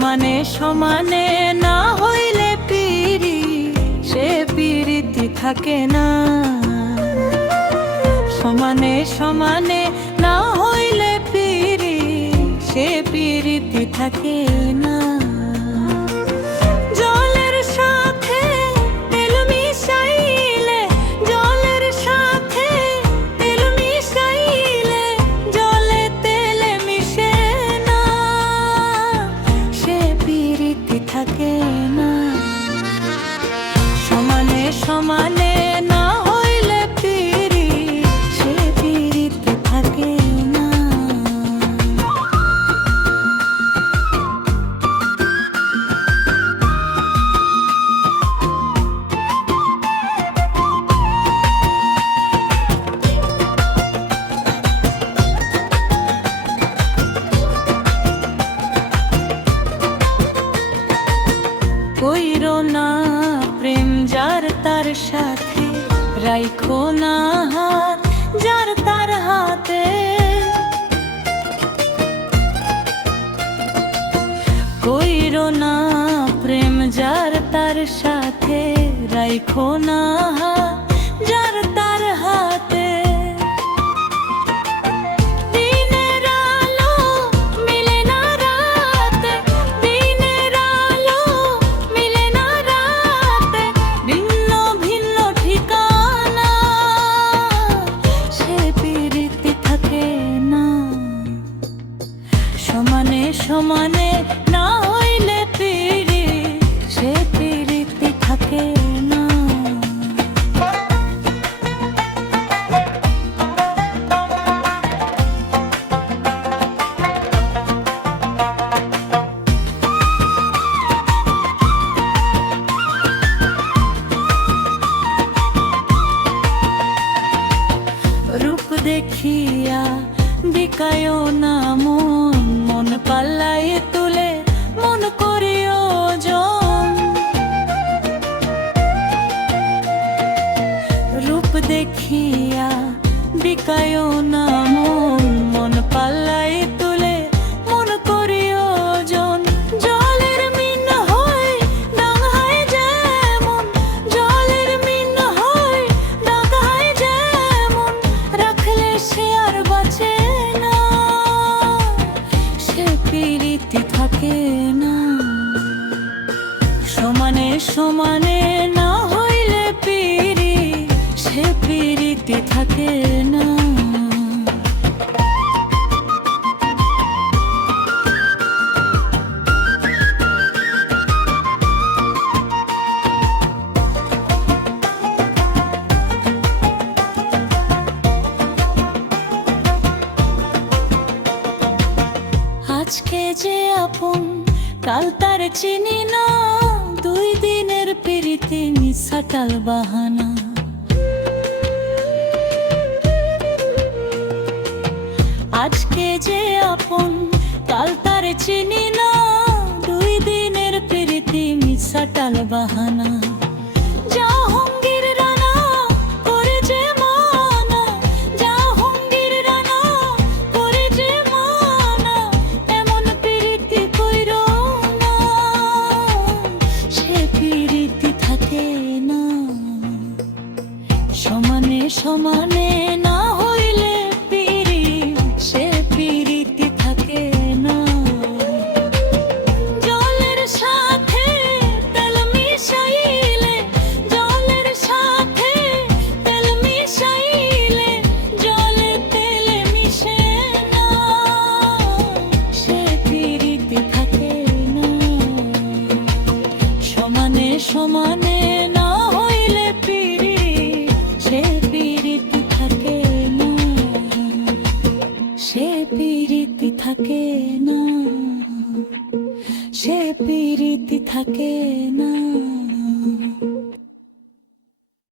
সমানে সমানে না হইলে পিরি সে পিরিতি থাকে না। সমানে সমানে না হইলে পিরি সে পিরিতি থাকে না। জলের সাথে তেল মিশাইলে, জলের সাথে তেল মিশাইলে জলে তেলে মিশে না, সে পিরিতি থাকে না। সমানে সমানে না হইলে পিরি সে পিরিতি থাকে না। কইরো না প্রেম যার তার সাথে, রাইখো না হাত যার তার হাতে। কইরো না প্রেম যার তার সাথে, রাইখো না হাত যার তার হাতে। সমানে সমানে না হইলে পিরি সে পিরিতি থাকে না। রূপ দেখিয়া বিকায়ো না মন, মন পাল্লায় তুলে মন করিও জন। রূপ দেখিয়া বিকায়ো না মন, মন পাল্লায় তুলে মন করিও জন। জলের মিন হয় ডাঙায় যেমন, জলের মিন হয় ডাঙায় যেমন, রাখলে সে আর বাঁচে না, সে পিরিতি থাকে না। সমানে সমানে না হইলে পিরি সে পিরিতি থাকে না। আজকে যে আপন কাল তার চিনি না, দুই দিনের পিরিতি মিছাটাল বাহানা। আজকে যে আপন কাল তার চিনি না, দুই দিনের পিরিতি মিছাটাল বাহানা। জাহাঙ্গীর রানা করে যে মানা, জাহাঙ্গীর রানা করে যে মানা, এমন পিরিতি কইরো না, সে পিরিতি থাকে না। সমানে সমানে না হইলে পিরি সে পিরিতি থাকে না। জলের সাথে তেল মিশাইলে, জলের সাথে তেল মিশাইলে জলে তেলে মিশে না, সে পিরিতি থাকে না। সমানে সমানে না হইলে পিরি সে পিরিতি থাকে না, সে পিরিতি থাকে না, সে পিরিতি থাকে